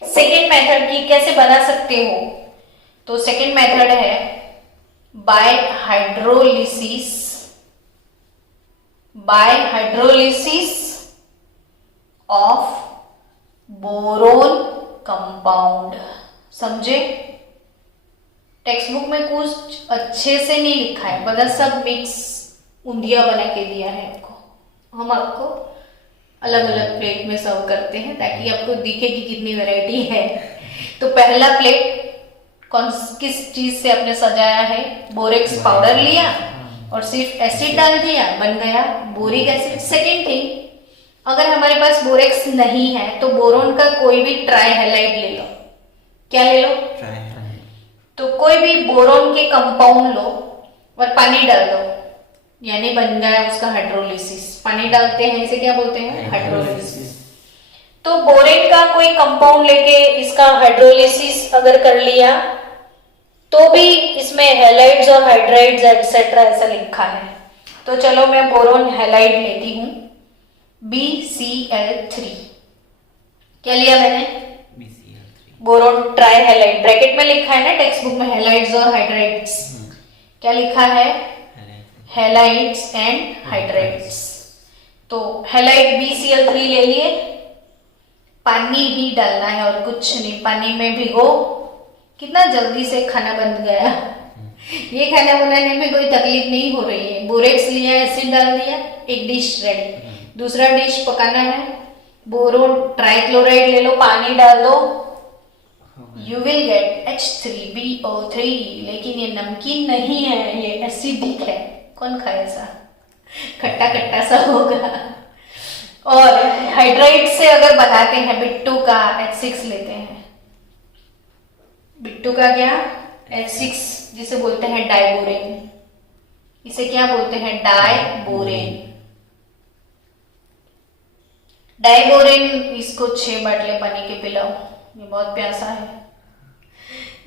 सेकेंड मेथड की कैसे बना सकते हो, तो सेकेंड मेथड है bye hydrolysis of boron compound. समझे, टेक्स्ट बुक में कुछ अच्छे से नहीं लिखा है, बड़ा सब मिक्स उंधिया बना के दिया है आपको। हम आपको अलग अलग प्लेट में सर्व करते हैं ताकि आपको दिखे कि कितनी वैरायटी है। तो पहला प्लेट किस चीज से आपने सजाया है, बोरेक्स पाउडर लिया और सिर्फ एसिड डाल दिया, बन गया बोरिक एसिड। सेकेंड थिंग, अगर हमारे पास बोरेक्स नहीं है तो बोरोन का कोई भी ट्राई हैलाइड ले लो। क्या ले लो? तो कोई भी बोरोन के कंपाउंड लो और पानी डाल दो, यानी बन गया उसका हाइड्रोलिसिस। पानी डालते हैं, इसे क्या बोलते हैं? हाइड्रोलिसिस। तो बोरेन का कोई कंपाउंड लेके इसका हाइड्रोलिसिस अगर कर लिया तो भी इसमें हैलाइड्स और हाइड्राइड्स एटसेट्रा ऐसा लिखा है। तो चलो मैं बोरोन हैलाइड लेती हूं, BCl3। क्या लिया मैंने? बोरोन ट्राई हैलाइड, ब्रैकेट में लिखा है ना टेक्स्ट बुक में हैलाइड्स और हाइड्राइड्स। क्या लिखा है? Halides and hydrides. तो हैलाइड BCl3 ले लिए, पानी ही डालना है और कुछ नहीं। पानी में भिगो, कितना जल्दी से खाना बन गया। ये खाना बनाने में कोई तकलीफ नहीं हो रही है। बोरेक्स लिया, एसिड डाल दिया, एक डिश रेडी। दूसरा डिश पकाना है, बोरोन ट्राइक्लोराइड ले लो, पानी डाल दो, यू विल गेट H3BO3। लेकिन ये नमकीन नहीं है, ये एसिडिक है। कौन खाए ऐसा? खट्टा खट्टा सा होगा। और हाइड्राइड से अगर बनाते हैं, बिट्टू का H6 लेते हैं। बिट्टू का क्या? H6, जिसे बोलते हैं डाइबोरेन। इसे क्या बोलते हैं? डाइबोरेन। डाइबोरेन इसको 6 बाटले पानी के पिलाओ, ये बहुत प्यासा है।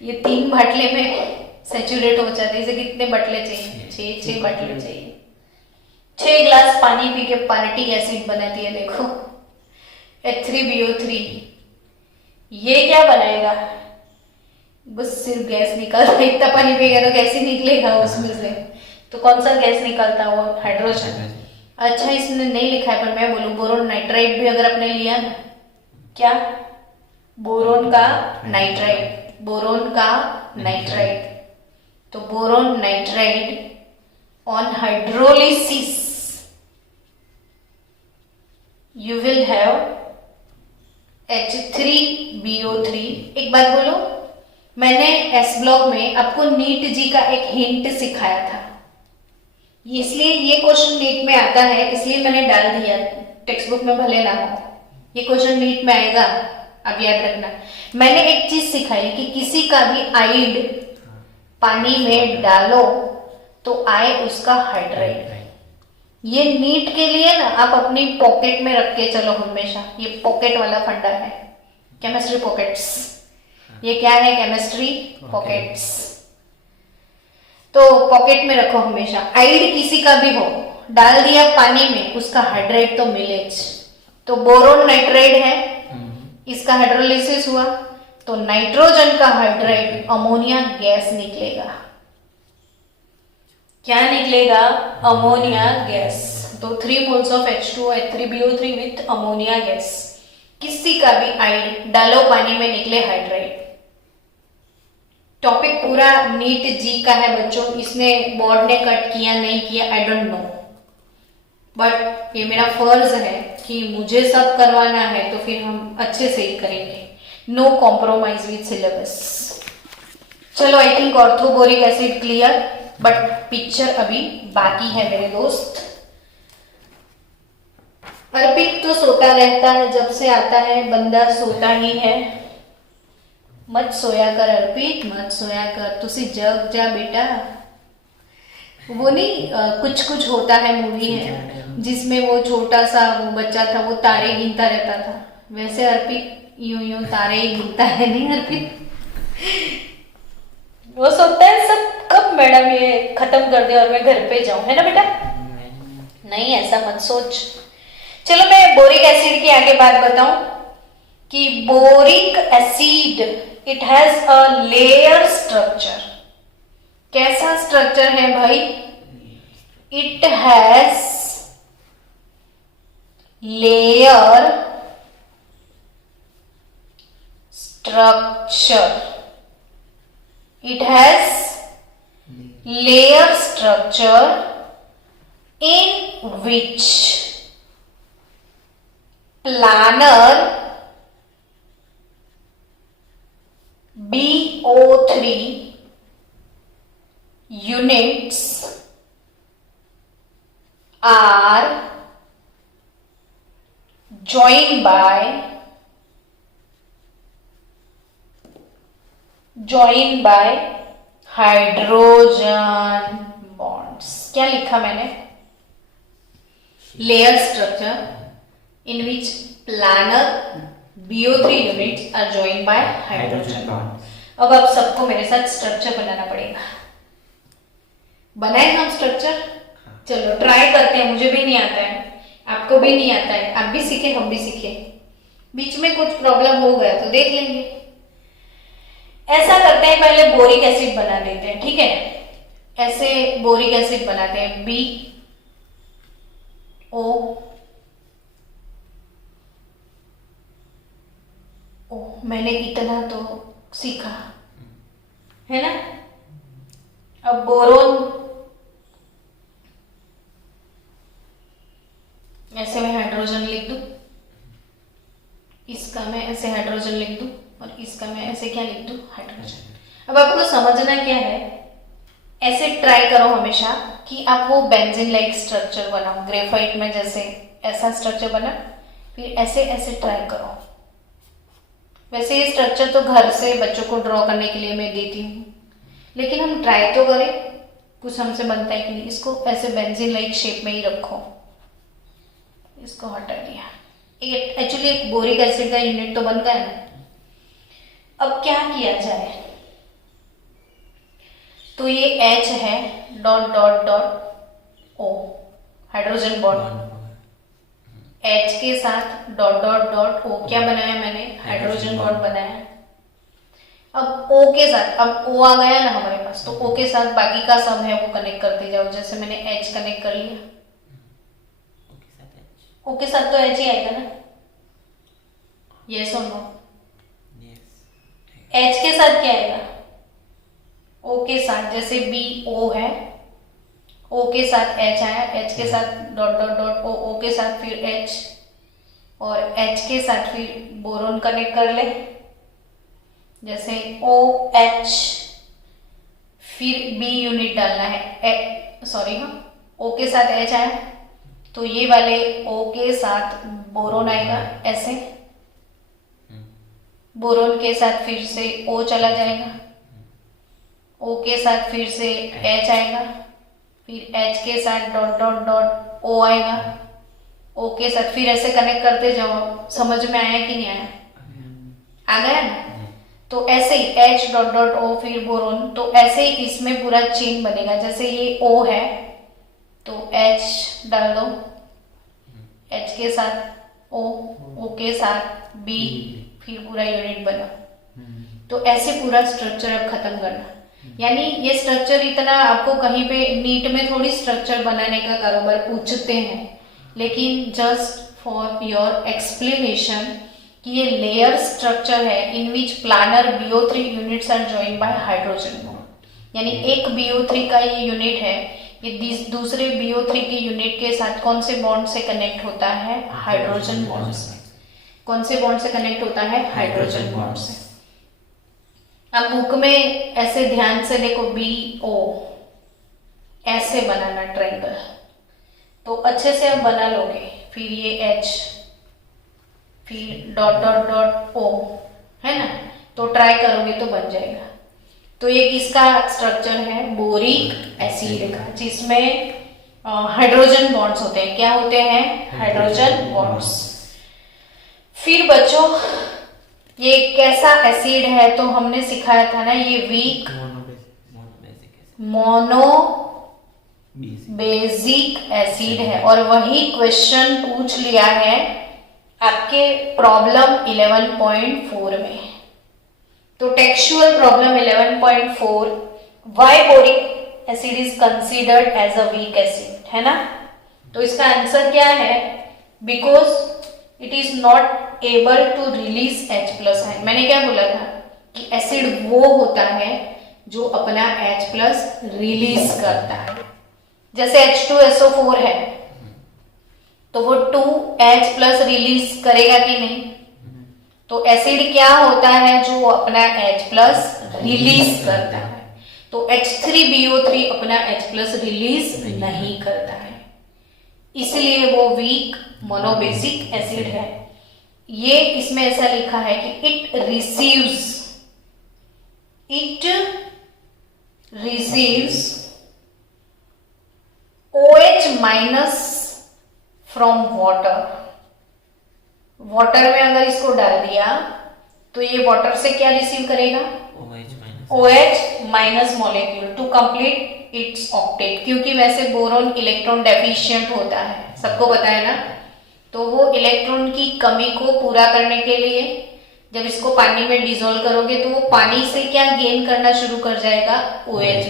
ये 3 बाटले में सैचुरेट हो जाते हैं। इसे कितने बाटले चाहिए? 6 बाटले चाहिए। 6 ग्लास पानी पी के पार्टी एसिड बनाती है। देखो H3BO3, ये क्या बनाएगा? बस सिर्फ गैस निकल। इतना पानी पिएगा तो कैसे निकलेगा उसमें से? तो कौन सा गैस निकलता है? वो हाइड्रोजन। अच्छा, इसने नहीं लिखा है पर मैं बोलूं, बोरोन नाइट्राइड भी अगर आपने लिया ना, क्या? बोरोन का नाइट्राइड, बोरोन का नाइट्राइड। तो boron nitride on hydrolysis you will have H3BO3। एक बात बोलो, मैंने एस ब्लॉक में आपको नीट जी का एक हिंट सिखाया था, इसलिए ये क्वेश्चन नीट में आता है, इसलिए मैंने डाल दिया। टेक्स्ट बुक में भले ना हो, ये क्वेश्चन नीट में आएगा, अब याद रखना। मैंने एक चीज सिखाई कि किसी का भी आइड पानी में डालो तो आए उसका हाइड्राइड। ये नीट के लिए ना आप अपनी पॉकेट में रख के चलो हमेशा। ये पॉकेट वाला फंडा है, केमिस्ट्री पॉकेट्स। ये क्या है? Chemistry pockets. तो पॉकेट में रखो हमेशा। आइड किसी का भी हो, डाल दिया पानी में, उसका हाइड्रेट तो मिलेज। तो बोरोन नाइट्रेट है, इसका हाइड्रोलिसिस हुआ तो नाइट्रोजन का हाइड्रेट अमोनिया गैस निकलेगा। क्या निकलेगा? Ammonia gas. तो 3 moles of H2O H3BO3 with ammonia gas. किसी का भी आइड डालो पानी में, निकले हाइड्रेट। टॉपिक पूरा नीट जी का है बच्चों, इसमें बोर्ड ने कट किया नहीं किया आई डोंट नो, बट ये मेरा फर्ज है कि मुझे सब करवाना है, तो फिर हम अच्छे से ही करेंगे। No compromise with syllabus. चलो, I think orthoboric acid clear, but picture अभी बाकी है मेरे दोस्त। अर्पित तो सोता रहता है, जब से आता है बंदा सोता ही है। मत सोया कर अर्पित, मत सोया कर, तुसी जग जा बेटा। वो नहीं कुछ कुछ होता है मूवी है जिसमें वो छोटा सा वो बच्चा था, वो तारे गिनता रहता था, वैसे अर्पित यूं यूं तारे ही गिनता है। नहीं अर्पित, वो सोचता है सब कब मैडम ये खत्म कर दे और मैं घर पे जाऊं, है ना बेटा? नहीं, ऐसा मत सोच। चलो, मैं बोरिक एसिड की आगे बात बताऊं कि boric acid it has a layer structure. कैसा स्ट्रक्चर है भाई? It has layer structure. It has layer structure in which planar BO3 units are joined by hydrogen bonds. क्या लिखा मैंने? Layer structure in which planar BO3 units are joined by hydrogen bond. अब आप सबको मेरे साथ स्ट्रक्चर बनाना पड़ेगा। बनाए हम स्ट्रक्चर? चलो ट्राई करते हैं, मुझे भी नहीं आता है, आपको भी नहीं आता है, आप भी सीखे हम भी सीखे, बीच में कुछ प्रॉब्लम हो गया तो देख लेंगे। ऐसा करते हैं, पहले बोरिक एसिड बना देते हैं, ठीक है? ऐसे बोरिक एसिड बनाते हैं, BO। मैंने इतना तो सीखा है ना। अब बोरोन, ऐसे मैं हाइड्रोजन लिख दूं, इसका मैं ऐसे हाइड्रोजन लिख दूं और इसका मैं ऐसे क्या लिख दूं? हाइड्रोजन। अब आपको समझना क्या है, ऐसे ट्राई करो हमेशा कि आप वो बेंजीन लाइक स्ट्रक्चर बनाओ। ग्रेफाइट में जैसे ऐसा स्ट्रक्चर बना, फिर ऐसे ऐसे ट्राई करो। वैसे ये स्ट्रक्चर तो घर से बच्चों को ड्रॉ करने के लिए मैं देती हूँ, लेकिन हम ट्राई तो करें, कुछ हमसे बनता है कि नहीं। इसको ऐसे बेंजीन लाइक शेप में ही रखो। इसको हटा दिया। एक्चुअली एक बोरिक एसिड का यूनिट तो बन गया ना। अब क्या किया जाए? तो ये H है, dot dot dot O, hydrogen bond. H के साथ डॉट डॉट डॉट O, क्या बनाया मैंने? हाइड्रोजन बॉन्ड बनाया। अब O के साथ, अब O आ गया ना हमारे पास, तो O के साथ बाकी का सब है वो कनेक्ट करते जाओ। जैसे मैंने H कनेक्ट कर लिया, O के साथ तो H ही आएगा ना, यस और नो? H के साथ क्या आएगा? O के साथ, जैसे BO है, O के साथ H आया, H के साथ डॉट डॉट डॉट O के साथ फिर H, और H के साथ फिर बोरोन कनेक्ट कर ले, जैसे OH, फिर B यूनिट डालना है, सॉरी हाँ, O के साथ H आया तो ये वाले O के साथ बोरोन आएगा ऐसे, बोरोन के साथ फिर से O चला जाएगा, O के साथ फिर से H आएगा, फिर H के साथ डॉट डॉट डॉट O आएगा, O के साथ फिर ऐसे कनेक्ट करते जाओ। समझ में आया कि नहीं आया? आ गया ना? तो ऐसे ही H डॉट डॉट O फिर बोरोन, तो ऐसे ही इसमें पूरा चेन बनेगा। जैसे ये O है तो H डाल दो, H के साथ O, O के साथ B, फिर पूरा यूनिट बना। तो ऐसे पूरा स्ट्रक्चर अब खत्म करना। यानी ये स्ट्रक्चर इतना आपको कहीं पे नीट में थोड़ी स्ट्रक्चर बनाने का कारोबार पूछते हैं, लेकिन जस्ट फॉर योर एक्सप्लेनेशन कि ये लेयर स्ट्रक्चर है in which planar BO3 units are joined by hydrogen bond. यानी एक BO3 का ये यूनिट है, ये दूसरे BO3 के यूनिट के साथ कौन से बॉन्ड से कनेक्ट होता है? हाइड्रोजन बॉन्ड से। कौन से बॉन्ड से कनेक्ट होता है? हाइड्रोजन बॉन्ड से। अब बुक में ऐसे ध्यान से देखो, BO ऐसे बनाना ट्रायंगल, तो अच्छे से आप बना लोगे। फिर ये H, फिर डॉट डॉट डॉट O, है ना? तो ट्राई करोगे तो बन जाएगा। तो ये किसका स्ट्रक्चर है? बोरिक एसिड का, जिसमें हाइड्रोजन बॉन्ड्स होते हैं। क्या होते हैं? Hydrogen bonds. फिर बच्चों ये कैसा एसिड है? तो हमने सिखाया था ना, ये वीक मोनो बेसिक एसिड है, और वही क्वेश्चन पूछ लिया है आपके प्रॉब्लम 11.4 में। तो textual problem 11.4, why boric acid is considered as a weak acid, है ना? तो इसका आंसर क्या है? Because it is not able to release H+ ion. मैंने क्या बोला था कि एसिड वो होता है जो अपना H+ रिलीज करता है। जैसे H2SO4 है तो वो 2H+ रिलीज करेगा कि नहीं? तो एसिड क्या होता है जो अपना H+ रिलीज करता है। तो H3BO3 अपना H+ रिलीज नहीं करता है, इसलिए वो वीक मोनोबेसिक एसिड है। ये इसमें ऐसा लिखा है कि it receives OH- from water. Water में अगर इसको डाल दिया तो ये वाटर से क्या रिसीव करेगा? OH- molecule to complete its octet. क्योंकि वैसे बोरोन इलेक्ट्रॉन डेफिशिएंट होता है, सबको पता है ना? तो वो इलेक्ट्रॉन की कमी को पूरा करने के लिए जब इसको पानी में डिसॉल्व करोगे तो वो पानी से क्या गेन करना शुरू कर जाएगा? OH-,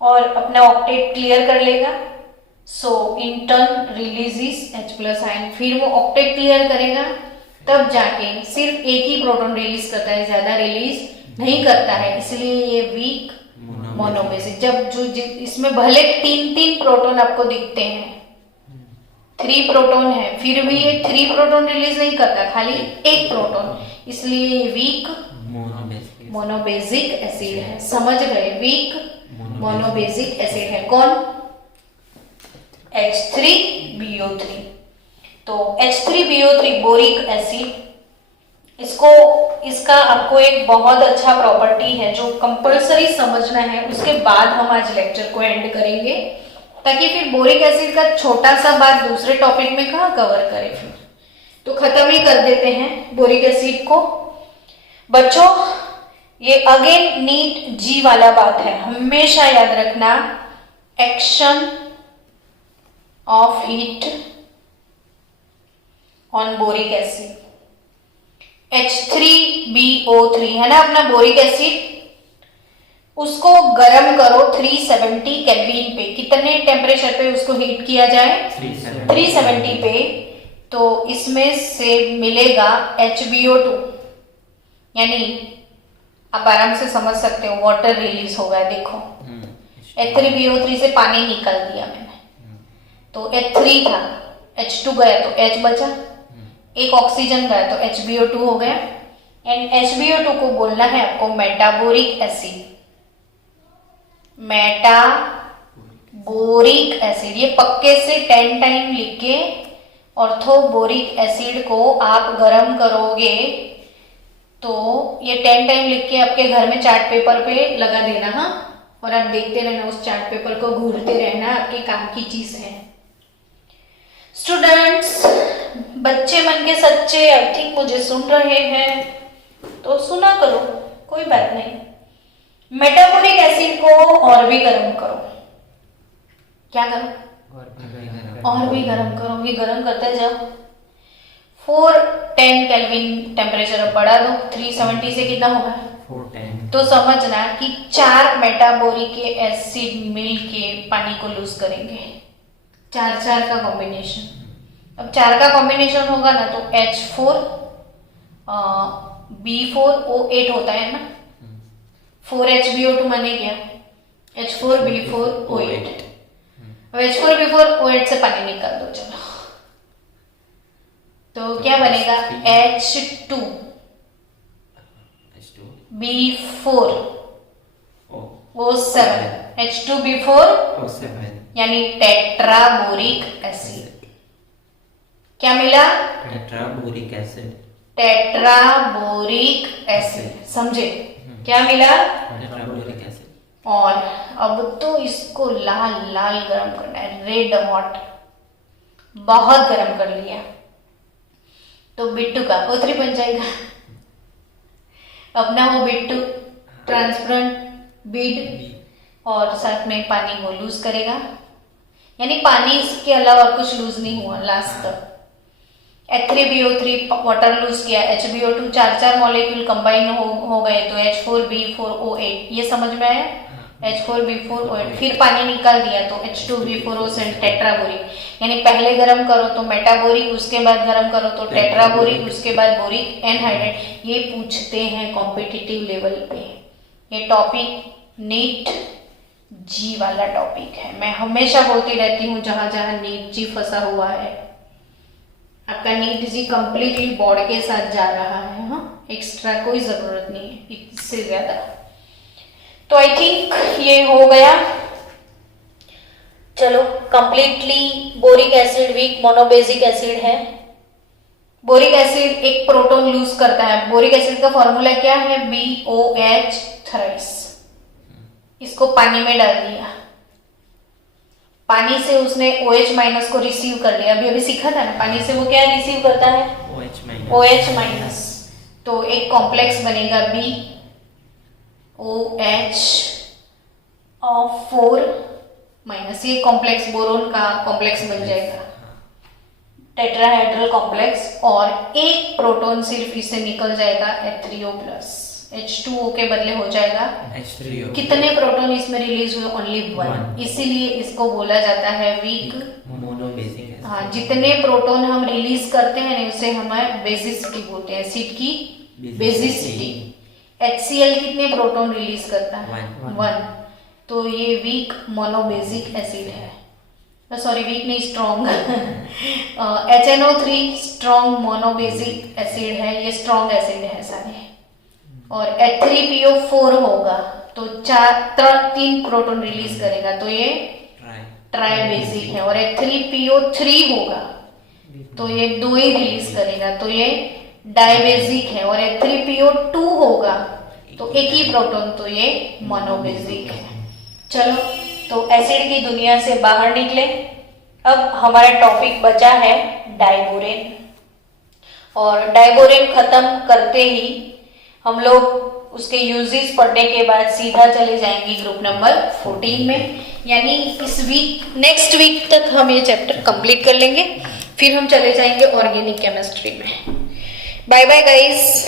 और अपना ऑक्टेट क्लियर कर लेगा। So in turn releases H+ ion. फिर वो ऑक्टेट क्लियर करेगा, तब जाके सिर्फ एक ही प्रोटॉन रिलीज करता है, ज्यादा रिलीज नहीं करता है, इसलिए ये वीक मोनोबेसिक। जब जो इसमें भले 3 प्रोटॉन आपको दिखते हैं, 3 प्रोटॉन है, फिर भी ये 3 प्रोटॉन रिलीज नहीं करता, खाली एक प्रोटॉन, इसलिए ये वीक मोनोबेसिक एसिड है। समझ गए? वीक मोनोबेसिक एसिड है कौन? H3BO3। तो H3BO3 बोरिक एसिड, इसका आपको एक बहुत अच्छा प्रॉपर्टी है जो कंपलसरी समझना है। उसके बाद हम आज लेक्चर को एंड करेंगे, ताकि फिर बोरिक एसिड का छोटा सा बात दूसरे टॉपिक में कहाँ कवर करें। फिर तो खत्म ही कर देते हैं बोरिक एसिड को। बच्चों ये अगेन नीट जी वाला बात है, हमेशा याद रखना। Action of heat on boric acid, H3BO3 है ना अपना बोरिक एसिड, उसको गर्म करो 370 केल्विन पे। कितने टेम्परेचर पे उसको हीट किया जाए? 370 पे। तो इसमें से मिलेगा HBO2, यानी आप आराम से समझ सकते हो वाटर रिलीज होगा। देखो H3BO3 से पानी निकाल दिया मैंने, तो H3 था, H2 गया तो H बचा, एक ऑक्सीजन गया तो HBO2 हो गया। एंड HBO2 को बोलना है आपको मेटाबोरिक एसिड। मेटाबोरिक एसिड, ये पक्के से 10 टाइम लिख के ऑर्थोबोरिक एसिड को आप गर्म करोगे तो ये 10 टाइम लिख के आपके घर में चार्ट पेपर पे लगा देना। हाँ, और आप देखते रहना, उस चार्ट पेपर को घूरते रहना, आपके काम की चीज है। स्टूडेंट्स, बच्चे मन के सच्चे, आई थिंक मुझे सुन रहे हैं। तो सुना करो, कोई बात नहीं। मेटाबोरिक एसिड को और भी गर्म करो। क्या करो? और भी गर्म करो, भी गर्म करते जाओ। 410 केल्विन टेम्परेचर अब बढ़ा दो। 370 से कितना होगा? 410। तो समझना कि 4 मेटाबोरिक एसिड मिल के पानी को लूज करेंगे। 4 का कॉम्बिनेशन। अब 4 का कॉम्बिनेशन होगा ना तो H4 B4O8 होता है ना। 4HBO2 माने क्या? H4B4O8। अब H4B4O8 से पानी निकाल दो। चलो तो क्या बनेगा? H2 B4O7 H2B4 यानी टेट्राबोरिक एसिड। क्या मिला? टेट्राबोरिक एसिड। टेट्राबोरिक एसिड, समझे? क्या मिला? टेट्राबोरिक एसिड। और अब तो इसको लाल लाल गरम करना है, रेड हॉट, बहुत गरम कर लिया तो बिट्टू का O3 बन जाएगा। अपना वो बिट्टू ट्रांसपेरेंट बीड और साथ में पानी वो लूज करेगा, यानी पानी इसके अलावा कुछ लूज नहीं हुआ लास्ट तक। H3BO3 वाटर लूज किया, HBO2 4 मॉलिक्यूल कंबाइन हो गए तो H4B4O8, ये समझ में आया? H4B4O8 फिर पानी निकाल दिया तो H2B4O7 टेट्राबोरिक, यानी पहले गरम करो तो मेटाबोरिक, उसके बाद गरम करो तो टेट्राबोरिक, उसके बाद बोरिक एनहाइड्रेट। ये पूछते हैं कॉम्पिटिटिव लेवल पे। ये टॉपिक नीट जी वाला टॉपिक है। मैं हमेशा बोलती रहती हूँ जहां जहां नीट जी फंसा हुआ है, आपका नीट जी कंप्लीटली बोर्ड के साथ जा रहा है। हाँ, एक्स्ट्रा कोई जरूरत नहीं है इससे ज्यादा। तो आई थिंक ये हो गया। चलो, completely boric acid weak monobasic acid है। बोरिक एसिड एक प्रोटॉन लूज करता है। बोरिक एसिड का फॉर्मूला क्या है? BOH thrice. इसको पानी में डाल दिया, पानी से उसने OH माइनस को रिसीव कर लिया। अभी सीखा था ना, पानी से वो क्या रिसीव करता है? OH minus. तो एक कॉम्प्लेक्स बनेगा BOH और 4 माइनस, ये कॉम्प्लेक्स बोरोन का कॉम्प्लेक्स बन जाएगा, टेट्राहेड्रल कॉम्प्लेक्स। और एक प्रोटॉन सिर्फ इससे निकल जाएगा H3O प्लस, H2O के बदले हो जाएगा H3O। कितने प्रोटॉन इसमें रिलीज हुए? ओनली 1। इसीलिए इसको बोला जाता है वीक मोनोबेसिक एसिड। हाँ, जितने प्रोटॉन हम रिलीज करते हैं उसे हमें बेसिसिटी बोलते हैं, एसिड की बेसिसिटी। HCl कितने प्रोटॉन रिलीज करता है? 1। तो ये वीक मोनोबेसिक एसिड है। सॉरी, वीक नहीं, strong. HNO3 strong monobasic acid है, ये स्ट्रॉन्ग एसिड है सारे। और H3PO4 होगा तो 3 प्रोटॉन रिलीज करेगा तो ये ट्राई बेसिक है। और H3PO3 होगा तो ये 2 ही रिलीज करेगा तो ये डाइबेसिक है। और H3PO2 होगा तो एक ही प्रोटॉन तो ये मोनोबेसिक है। चलो, तो एसिड की दुनिया से बाहर निकले। अब हमारा टॉपिक बचा है डाइबोरेन, और डाइबोरेन खत्म करते ही हम लोग उसके यूजेस पढ़ने के बाद सीधा चले जाएंगे ग्रुप नंबर 14 में, यानी इस वीक, नेक्स्ट वीक तक हम ये चैप्टर कंप्लीट कर लेंगे, फिर हम चले जाएंगे ऑर्गेनिक केमिस्ट्री में। Bye bye guys.